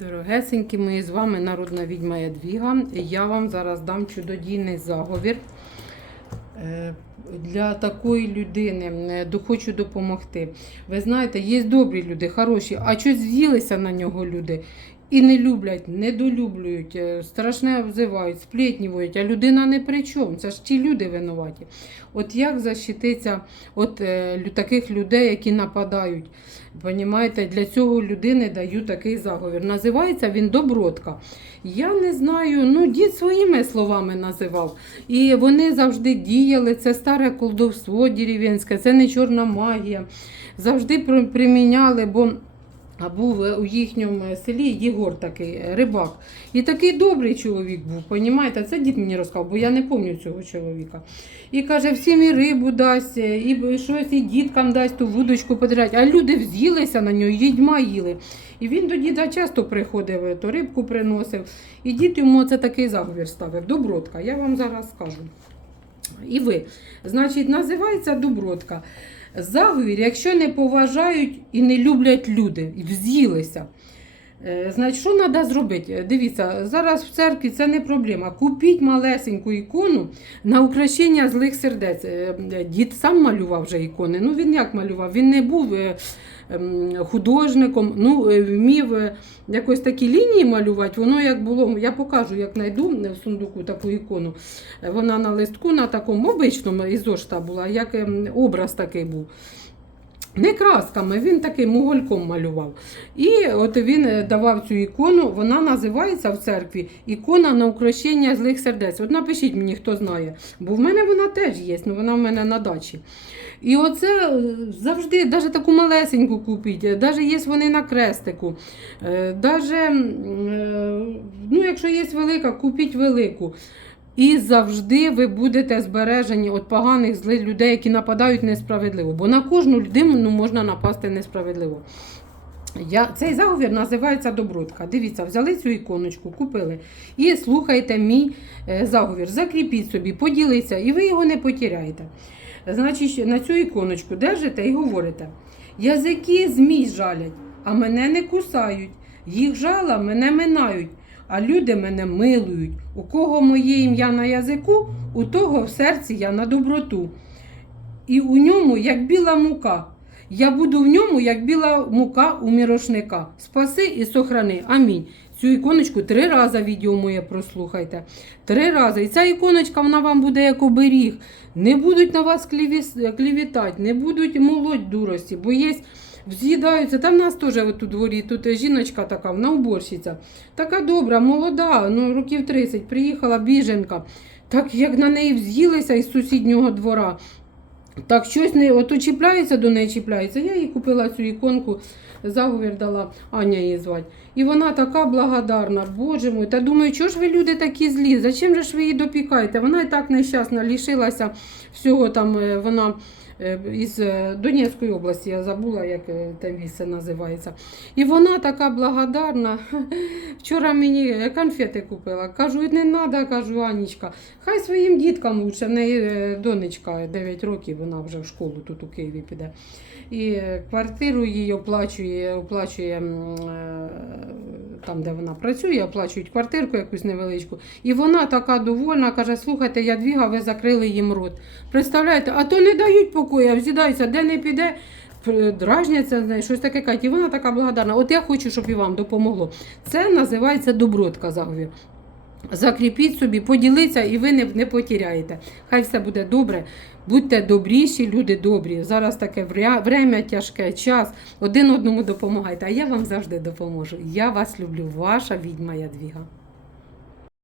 Дорогесенькі мої, з вами народна відьма Ядвіга. Я вам зараз дам чудодійний заговір. Е, Для такої людини е, хочу допомогти. Ви знаєте, є добрі люди, хороші, а що з'їлися на нього люди і не люблять, недолюблюють, е, страшне обзивають, сплетнюють, а людина не при чому. Це ж ті люди винуваті. От як защититься от е, таких людей, які нападають? Понімаєте, для цього людини даю такий заговір. Називається він добротка. Я не знаю, ну дід своїми словами називав. І вони завжди діяли. Це старе колдовство дерев'янське, це не чорна магія. Завжди приміняли, бо а був у їхньому селі Єгор такий е, рибак. І такий добрий чоловік був, понімаєте? Це дід мені розказав, бо я не пам'ятаю цього чоловіка. І каже, всім і рибу дасть, е, і щось і діткам дасть ту вудочку подрять. А люди вз'їлися на нього, їдьма їли. І він до діда часто приходив, е, то рибку приносив. І дід йому це такий заговір ставив. Добротка, я вам зараз скажу. І ви. Значить, називається добротка. Заговір, якщо не поважають і не люблять люди, взілися. Е, Значить, що треба зробити? Дивіться, зараз в церкві це не проблема. Купіть малесеньку ікону на украшення злих сердець. Е, е, Дід сам малював вже ікони. Ну він як малював? Він не був ем, художником, ну вмів якось такі лінії малювати. Воно як було. Я покажу, як знайду в сундуку таку ікону. Вона на листку на такому обичному із була, як ем, образ такий був. Не красками, він такий мугольком малював. І от він е, давав цю ікону, вона називається в церкві ікона на украшення злих сердець. От напишіть мені, хто знає. Бо в мене вона теж є, ну вона в мене на дачі. І оце е, завжди, навіть таку малесеньку купіть, навіть є вони на крестику. Е, е, ну, якщо є велика, купіть велику. І завжди ви будете збережені від поганих злих людей, які нападають несправедливо. Бо на кожну людину можна напасти несправедливо. Я, цей заговір називається добротка. Дивіться, взяли цю іконочку, купили і слухайте мій е, заговір. Закріпіть собі, поділіться, і ви його не потеряєте. Значить, на цю іконочку держите і говорите: язики змій жалять, а мене не кусають. Їх жала мене минають, а люди мене милують. У кого моє ім'я на язику, у того в серці я на доброту. І у ньому, як біла мука. Я буду в ньому, як біла мука у мірошника. Спаси і сохрани. Амінь. Цю іконочку три рази відео моє прослухайте. Три рази. І ця іконочка вона вам буде як оберіг. Не будуть на вас клівітати, не будуть молоть дурості, бо є. З'їдаються, там в нас теж от у дворі, тут жіночка така, вона уборщиця. Така добра, молода, ну років 30, приїхала біженка. Так як на неї вз'їлися із сусіднього двора. Так щось не ото чіпляється до неї чіпляється. Я їй купила цю іконку, заговір дала, Аня її звати. І вона така благодарна, боже мой. Та думаю, чого ж ви люди такі злі? Зачем же ж ви її допікаєте? Вона і так нещасна, лишилася всього там. е, Вона е, із е, Донецької області, я забула, як е, те місце називається. І вона така благодарна. Вчора мені е, конфети купила. Кажу, не треба, кажу, Анічка. Хай своїм діткам лучше. В неї е, донечка 9 років, вона вже в школу тут у Києві піде. І е, квартиру їй оплачує, оплачує е, там, де вона працює, оплачують квартирку якусь невеличку. І вона така довольна, каже: слухайте, я двіга, ви закрили їм рот. Представляєте, а то не дають покою, взідаються, де не піде. Дражняться, щось таке кажуть. І вона така благодарна. От я хочу, щоб і вам допомогло. Це називається добротка заговір. Закріпіть собі, поділіться, і ви не, не потеряєте. Хай все буде добре. Будьте добріші, люди добрі. Зараз таке время тяжке, час. Один одному допомагайте, а я вам завжди допоможу. Я вас люблю, ваша відьма Ядвіга.